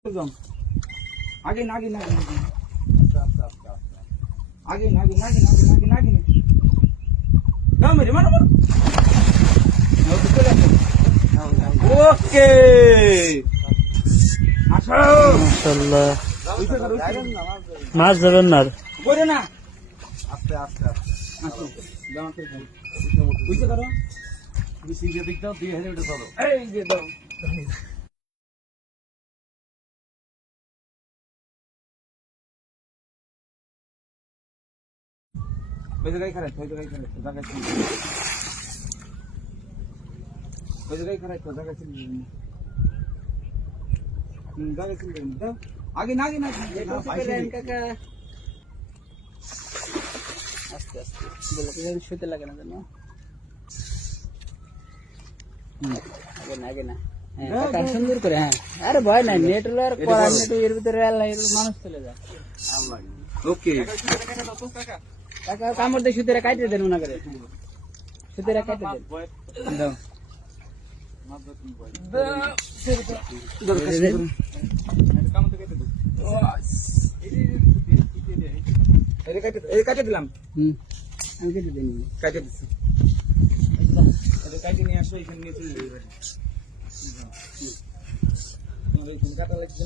आगे नागे नागे आगे नागे नागे नागे नागे नागे ना मेरे मानो मानो ओके মাশাআল্লাহ মাছ ধরেন না बोले ना आस्ते आस्ते आस्ते गांव से उसे करो इसी के दिखता 2000 उठा दो ए ये दो वैसे काय करायचं वैसे काय करायचं जागायचं वैसे काय करायचं जागायचं जागायचं आगे नागे नागे আস্তে আস্তে বলে শুতে লাগে না জানো আগে না হ্যাঁ সুন্দর করে হ্যাঁ আরে ভয় নাই নেট আর করা নেট এর ভিতরে রেল নাই মানুষ চলে যায় ओके কাকা কামড় দিয়ে শুতে কাটে দেন না করে শুতে কাটে দেন দাও কাটে দিলাম আমি কেটে দিন কাটে দিচ্ছি কাটে নিয়ে আসো এখানে নিয়ে চলে যাবে কাটা লাগছে